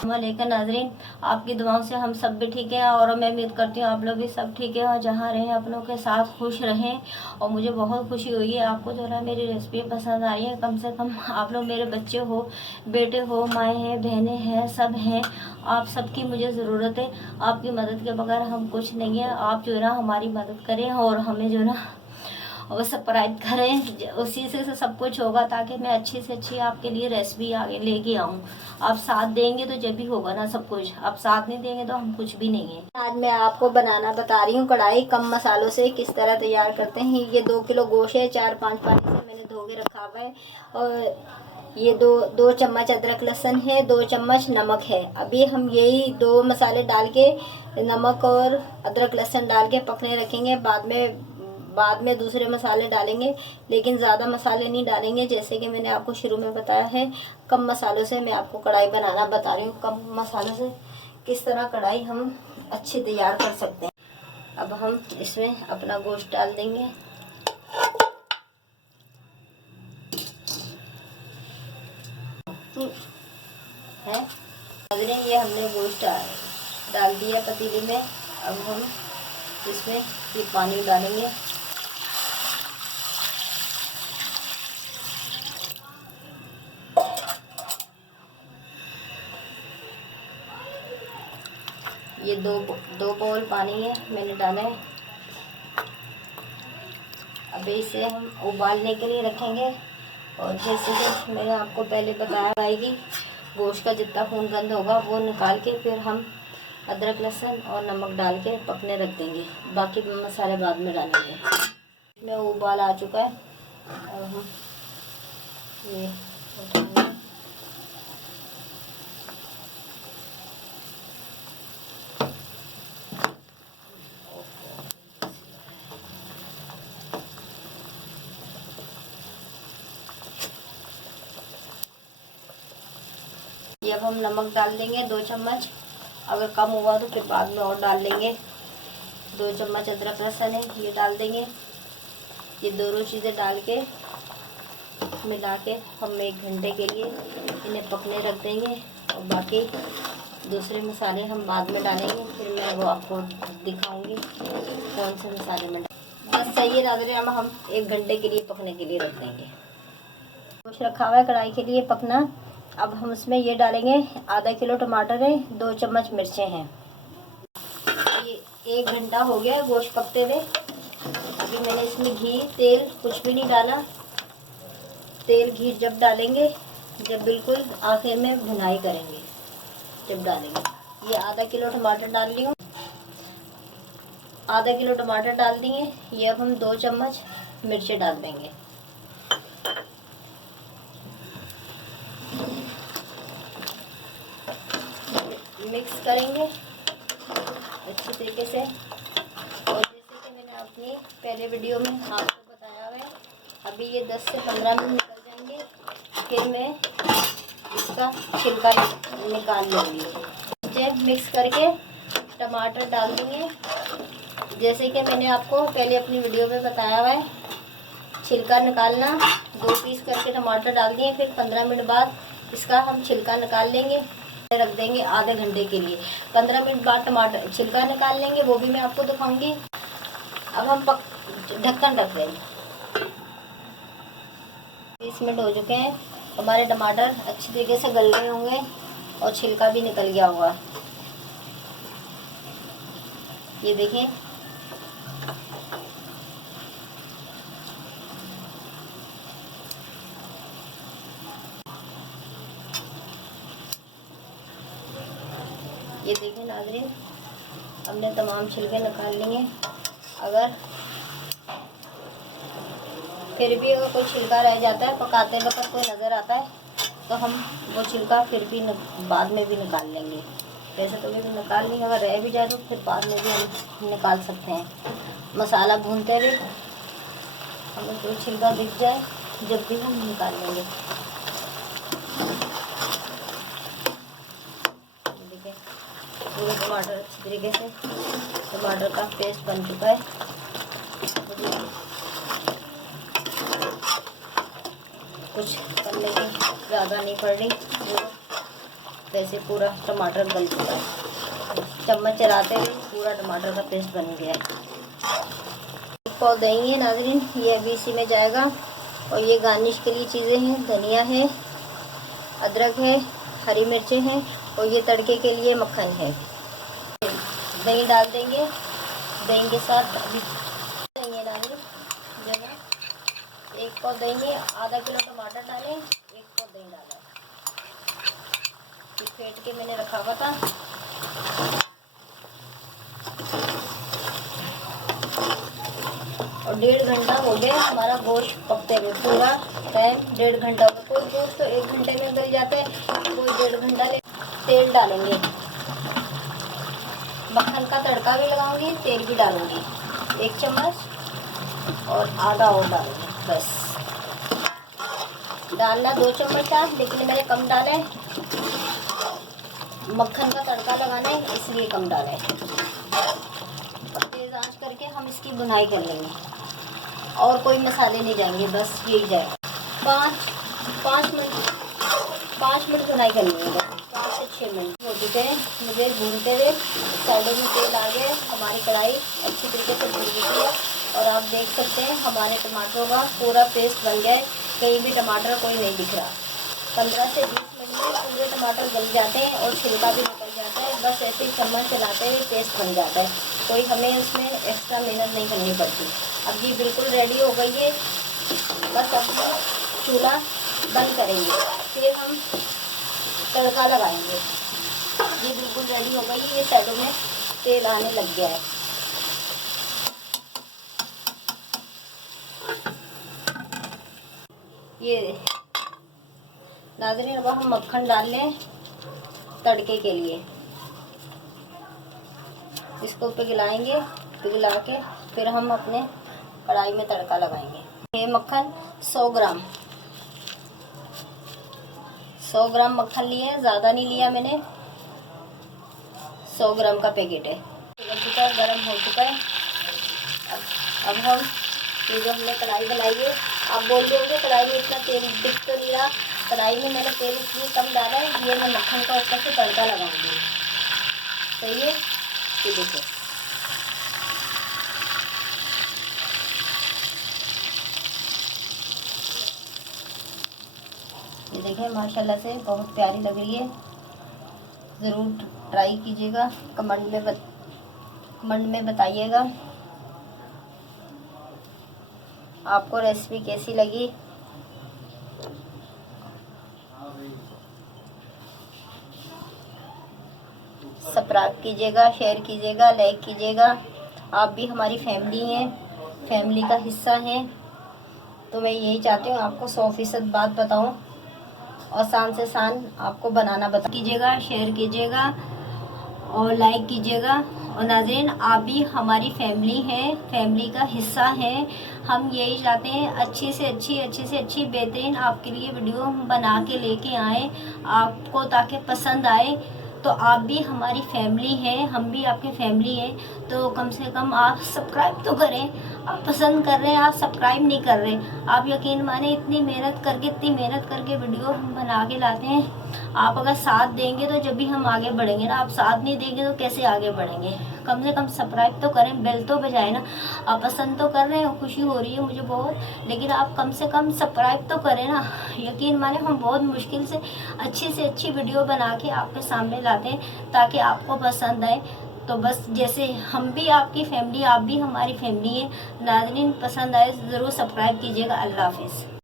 वालेकुम नाजरीन, आपकी दुआओं से हम सब भी ठीक हैं और मैं उम्मीद करती हूँ आप लोग भी सब ठीक है और जहाँ रहें अपनों के साथ खुश रहें। और मुझे बहुत खुशी हुई है आपको जो है मेरी रेसिपी पसंद आ रही है। कम से कम आप लोग मेरे बच्चे हो, बेटे हो, माएँ हैं, बहनें हैं, सब हैं। आप सबकी मुझे ज़रूरत है। आपकी मदद के बगैर हम कुछ नहीं है। आप जो है ना हमारी मदद करें और हमें जो है ना और सब्सक्राइब करें, उसी से सब कुछ होगा ताकि मैं अच्छी से अच्छी आपके लिए रेसिपी आगे लेके आऊँ। आप साथ देंगे तो जब भी होगा ना सब कुछ, आप साथ नहीं देंगे तो हम कुछ भी नहीं है। आज मैं आपको बनाना बता रही हूँ कढ़ाई कम मसालों से किस तरह तैयार करते हैं। ये 2 किलो गोश्त है, 4-5 पानी से मैंने धो के रखा हुआ है। और ये दो चम्मच अदरक लहसुन है, 2 चम्मच नमक है। अभी हम यही 2 मसाले डाल के नमक और अदरक लहसुन डाल के पकने रखेंगे। बाद में दूसरे मसाले डालेंगे, लेकिन ज़्यादा मसाले नहीं डालेंगे। जैसे कि मैंने आपको शुरू में बताया है, कम मसालों से मैं आपको कढ़ाई बनाना बता रही हूँ। कम मसालों से किस तरह कढ़ाई हम अच्छी तैयार कर सकते हैं। अब हम इसमें अपना गोश्त डाल देंगे। है ये हमने गोश्त डाल दिया पतीली में। अब हम इसमें ये पानी डालेंगे। ये दो बाउल पानी है मैंने डाला है। अभी इसे हम उबालने के लिए रखेंगे। और जैसे कि मैंने आपको पहले बताया आएगी, गोश्त का जितना खून गंद होगा वो निकाल के फिर हम अदरक लहसुन और नमक डाल के पकने रख देंगे। बाकी मसाले बाद में डालेंगे। इसमें उबाल आ चुका है और हम ये उठाएंगे। ये अब हम नमक डाल देंगे 2 चम्मच। अगर कम हुआ तो फिर बाद में और डाल लेंगे। 2 चम्मच अदरक लहसुन है, ये डाल देंगे। ये दोनों चीज़ें डाल के मिला के हम 1 घंटे के लिए इन्हें पकने रख देंगे। और बाकी दूसरे मसाले हम बाद में डालेंगे, फिर मैं वो आपको दिखाऊंगी कौन से मसाले में बस सही है। नाज़रीन, हम 1 घंटे के लिए पकने के लिए रख देंगे। कुछ रखा हुआ है कढ़ाई के लिए पकना। अब हम इसमें ये डालेंगे, आधा किलो टमाटर है, 2 चम्मच मिर्चें हैं। ये 1 घंटा हो गया गोश्त पकते हुए। अभी मैंने इसमें घी तेल कुछ भी नहीं डाला। तेल घी जब डालेंगे जब बिल्कुल आखिर में भुनाई करेंगे, जब डालेंगे। ये आधा किलो टमाटर डाल ली हूँ। आधा किलो टमाटर डाल दिए। ये अब हम 2 चम्मच मिर्चें डाल देंगे। मिक्स करेंगे अच्छी तरीके से। और जैसे कि मैंने अपनी पहले वीडियो में आपको बताया है, अभी ये 10 से 15 मिनट निकल जाएंगे, फिर मैं इसका छिलका निकाल लूँगी। जब मिक्स करके टमाटर डाल देंगे। जैसे कि मैंने आपको पहले अपनी वीडियो में बताया हुआ है, छिलका निकालना। 2 पीस करके टमाटर डाल दिए, फिर 15 मिनट बाद इसका हम छिलका निकाल लेंगे, रख देंगे आधे घंटे के लिए। 15 मिनट बाद टमाटर छिलका निकाल लेंगे, वो भी मैं आपको दिखाऊंगी। अब हम ढक्कन रख देंगे। 20 मिनट हो चुके हैं। हमारे टमाटर अच्छी तरीके से गल गए होंगे और छिलका भी निकल गया होगा। ये देखें, ये देखें नाज़रीन, हमने तमाम छिलके निकाल लिए। अगर फिर भी अगर कोई छिलका रह जाता है, पकाते वक्त कोई नज़र आता है, तो हम वो छिलका फिर भी बाद में भी निकाल लेंगे। वैसे तो भी निकाल लेंगे, अगर रह भी जाए तो फिर बाद में भी हम निकाल सकते हैं। मसाला भूनते हुए हमें कोई छिलका दिख जाए जब भी हम निकाल लेंगे। देखिए पूरे टमाटर अच्छी तरीके से टमाटर का पेस्ट बन चुका है। कुछ करने की ज़्यादा नहीं पड़ रही। वैसे पूरा टमाटर गल चुका है, चम्मच चलाते हुए पूरा टमाटर का पेस्ट बन गया है। एक पाव देंगे नाज़रीन, ये अभी इसी में जाएगा। और ये गार्निश के लिए चीज़ें हैं, धनिया है, अदरक है, हरी मिर्चें हैं, और ये तड़के के लिए मक्खन है। दही डाल देंगे, दही के साथ अभी देंगे नाज़रीन जो है 1 पाव देंगे, आधा किलो टमाटर डालें, 1 पाव दही डालें, फेंट के मैंने रखा हुआ था। और 1.5 घंटा हो गया हमारा गोश्त पकते हुए, पूरा टाइम 1.5 घंटा हो गया। कोई गोश्त तो 1 घंटे में गल जाते हैं, कोई 1.5 घंटा ले। तेल डालेंगे, मक्खन का तड़का भी लगाऊंगी, तेल भी डालूंगी 1 चम्मच और आधा और डालूंगी बस। डालना 2 चम्मच था, लेकिन मैंने कम डाला है, मक्खन का तड़का लगाना है इसलिए कम डाला है। तेज़ आंच करके हम इसकी बुनाई कर लेंगे और कोई मसाले नहीं जाएंगे, बस यही जाएगा। 5 मिनट बुनाई कर लेंगे, बस 5 से 6 मिनट हो चुके हैं मुझे भूनते हुए। साइडों में तेल आ गया, हमारी कढ़ाई अच्छी तरीके से भून गई है। और आप देख सकते हैं हमारे टमाटरों का पूरा पेस्ट बन गया है, कहीं भी टमाटर कोई नहीं दिख रहा। 15 से 20 मिनट में पूरे टमाटर गल जाते हैं और छिलका भी निकल जाता है। बस ऐसे ही चम्मच चलाते हुए पेस्ट बन जाता है, कोई हमें उसमें एक्स्ट्रा मेहनत नहीं करनी पड़ती। अब ये बिल्कुल रेडी हो गई है, बस अब हम चूल्हा बंद करेंगे, फिर हम तड़का लगाएंगे। ये बिल्कुल रेडी हो गई है, ये साइडों में तेल आने लग गया है। ये नाज़रीन अब हम मक्खन डाल लें तड़के के लिए, इसको पिघलाएंगे, पिघला के फिर हम अपने कढ़ाई में तड़का लगाएंगे। ये मक्खन 100 ग्राम मक्खन लिए, ज़्यादा नहीं लिया मैंने, 100 ग्राम का पैकेट है। गरम हो चुका है। अब हम ये जो हमने कढ़ाई बनाई है, आप बोल रहे होंगे कढ़ाई में इतना तेल दिख तो नहीं रहा, कढ़ाई में मैंने तेल इसलिए कम डाला है, ये मैं मक्खन का ऊपर से तड़का लगाऊंगी। तो ये देखो, ये देखें माशाल्लाह से बहुत प्यारी लग रही है। ज़रूर ट्राई कीजिएगा, कमेंट में बताइएगा आपको रेसिपी कैसी लगी। सब्सक्राइब कीजिएगा, शेयर कीजिएगा, लाइक कीजिएगा। आप भी हमारी फैमिली हैं, फैमिली का हिस्सा हैं, तो मैं यही चाहती हूँ आपको 100% बात बताऊँ और शान से शान आपको बनाना कीजिएगा, शेयर कीजिएगा और लाइक कीजिएगा। और नाज़रीन आप भी हमारी फैमिली हैं, फैमिली का हिस्सा हैं। हम यही चाहते हैं अच्छी से अच्छी बेहतरीन आपके लिए वीडियो बना के लेके आएँ आपको, ताकि पसंद आए। तो आप भी हमारी फैमिली हैं, हम भी आपकी फैमिली हैं, तो कम से कम आप सब्सक्राइब तो करें। आप पसंद कर रहे हैं, आप सब्सक्राइब नहीं कर रहे। आप यकीन माने इतनी मेहनत करके वीडियो हम बना के लाते हैं। आप अगर साथ देंगे तो जब भी हम आगे बढ़ेंगे ना, आप साथ नहीं देंगे तो कैसे आगे बढ़ेंगे। कम से कम सब्सक्राइब तो करें, बेल तो बजाए ना। आप पसंद तो कर रहे हो, खुशी हो रही है मुझे बहुत, लेकिन आप कम से कम सब्सक्राइब तो करें ना। यकीन माने हम बहुत मुश्किल से अच्छी वीडियो बना के आपके सामने लाते हैं ताकि आपको पसंद आए। तो बस जैसे हम भी आपकी फैमिली, आप भी हमारी फैमिली है। नाज़रीन पसंद आए ज़रूर सब्सक्राइब कीजिएगा। अल्लाह हाफिज़।